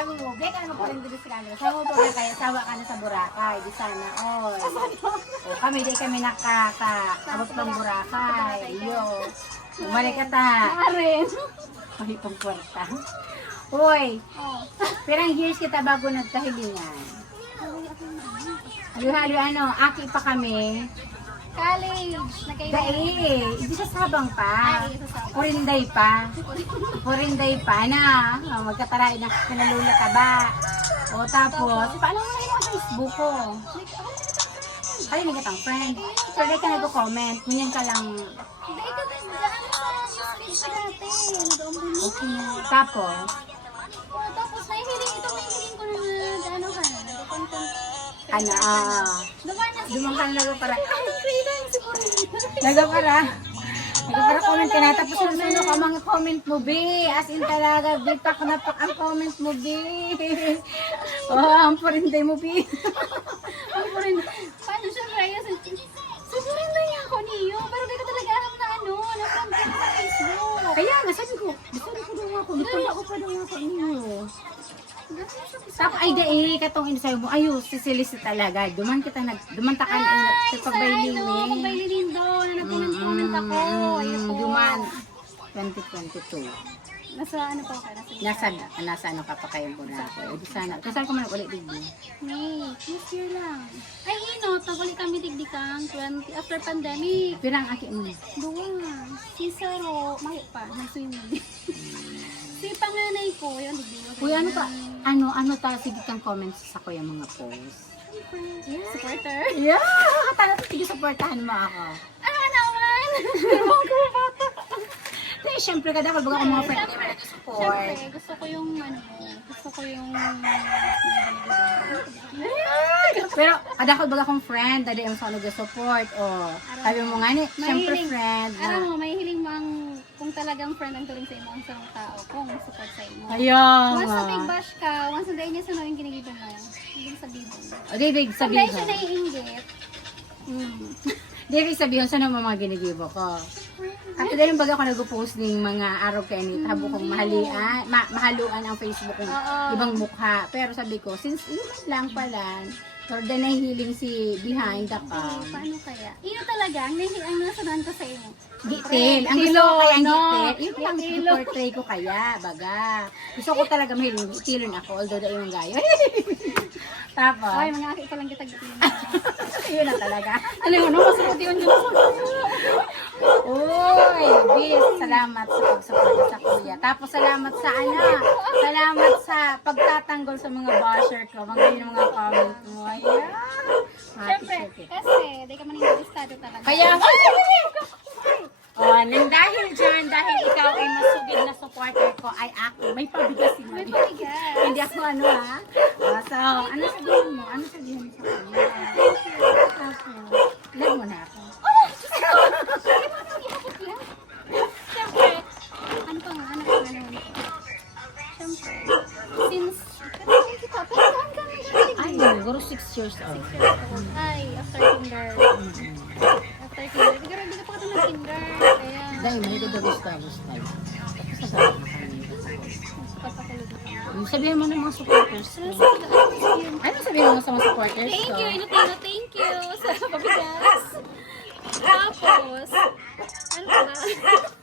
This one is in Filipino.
sabi mo, Bek, ano dito sa camera? Sabi mo, Bek, kaya sawa ka na sa Boracay. Di sana, oy. O, kami, di kami nakaka-abot ng Boracay. Yo. Bumalik ka ta. Aren. Ay, itong kwarta. Uy, pirang years kita bago nagkahilingan. Halo-halo ano, aki pa kami. College. Nagkaiba. Dai, hindi sa sabang pa. Ay, sa sabang. Purinday pa. Purinday pa na. Oh, magkataray na pinalula ka ba? O tapos, paano mo na yung Facebook ko? Ay, may katang friend. So, like ka nag-comment. Ganyan ka lang. Daan sa natin. Doon din. Okay. Tapos, Oh, tapos may hiling ito, may hiling ko na ano ka na. Ano, ah, na dumang ka na para. Ay, freedom siguro. Nagapara. Nagapara comment ka na. Tapos susunod ka mga comment mo, be. As in talaga, be. Pak na pak ang comment mo, be. Oh, ang purinday mo, be. Ang purin. Paano siya, Raya? Siguro na niya ako niyo. Pero di ko talaga alam na ano. Na-content sa Facebook. Kaya nga, sabi ko, gusto ko daw ako. Gusto ko pa daw ako niyo. Tapos ay dai katong insay mo ayo sisilisi talaga duman kita nag duman ta kan Ay, sa pagbaylin ano, pagbaylin doon. Na nagpinag-comment ako. Ayun po. duman 2022 Nasa ano pa ako? nasa Nasa nasa ano ka pa kayo po na ako eh di sana kasal ko man ulit digdi May, this year lang. Ay, ino, taguli kami digdikang 20, after pandemic. pirang aki mo Duwa. Si Saro, mahi pa, nag-swimming. si panganay ko, yun, digdi Uy, ano ka? Ano, ano ta, sige kang comments sa kuya mga post. Supporter. Yeah! Tara, sige, supportahan mo ako. Ano ka naman? Ewan ko ba? Eh, syempre, kada pag ako mga friend. Siyempre, gusto ko yung, ano, gusto ko yung, Pero, kada ko baga akong friend, dali yung sa nag-support. O, sabi mo nga ni, syempre friend. ano Na, mo, may hiling mo ang, kung talagang friend ang tuling sa imo ang sarong tao, kung support sa imo. ayun. Once na big bash ka, once na dahil niya sa yung kinigiban mo, hindi sabihin. O, di, di, Pag dahil siya sabihin. naiinggit, mm, Di, di, sabihin, saan ang mga ginigibo ko? At dahil baga ako nag-post ng mga araw kay ni tabo kong mahalian, ma mahaluan ang Facebook ng Oo. ibang mukha. Pero sabi ko, since yun lang pala, or then nahihiling si behind the cam. paano kaya? Iyo talaga, ang, nahi- ang nasundan ko sa imo. Gitil. Ang gusto ko kaya ang gitil. Yun lang yung portray ko kaya, baga. Gusto ko talaga mahiling. Gitilon ako, although daw yung gayo. Tapos, Ay, mga aki ko lang kita gitin. yun na talaga. Ano yun, no? Masuti yun yun. Uy, bis, salamat sa pagsuporta sa kuya. Tapos salamat sa ano, salamat sa pagtatanggol sa mga basher ko. Mga yun mga comment mo. Ayan. Siyempre, kasi, di ka man yung estado talaga. Kaya, oh, nang dahil dyan, dahil ikaw ay masugid na supporter ko, ay ako, may pabigas si May Marie. paligas. Hindi ako ano ha. Oh, so, ano sabihin mo? Ano sabihin mo sa kanya? Since, pero kita, pero saan ka nag Ay, siguro 6 years old. Ay, after kinder. After kinder. Siguro hindi ka pa ito nag-kinder. Kaya, Dahil may gusto gusto gusto. Tapos nagharap na kami. papakulog na. Sabihin mo ng mga supporters ko. Ano sa yun? Ano sabihin mo sa mga supporters Thank you, Inutino. Thank you sa pabigas. Tapos, ano ba?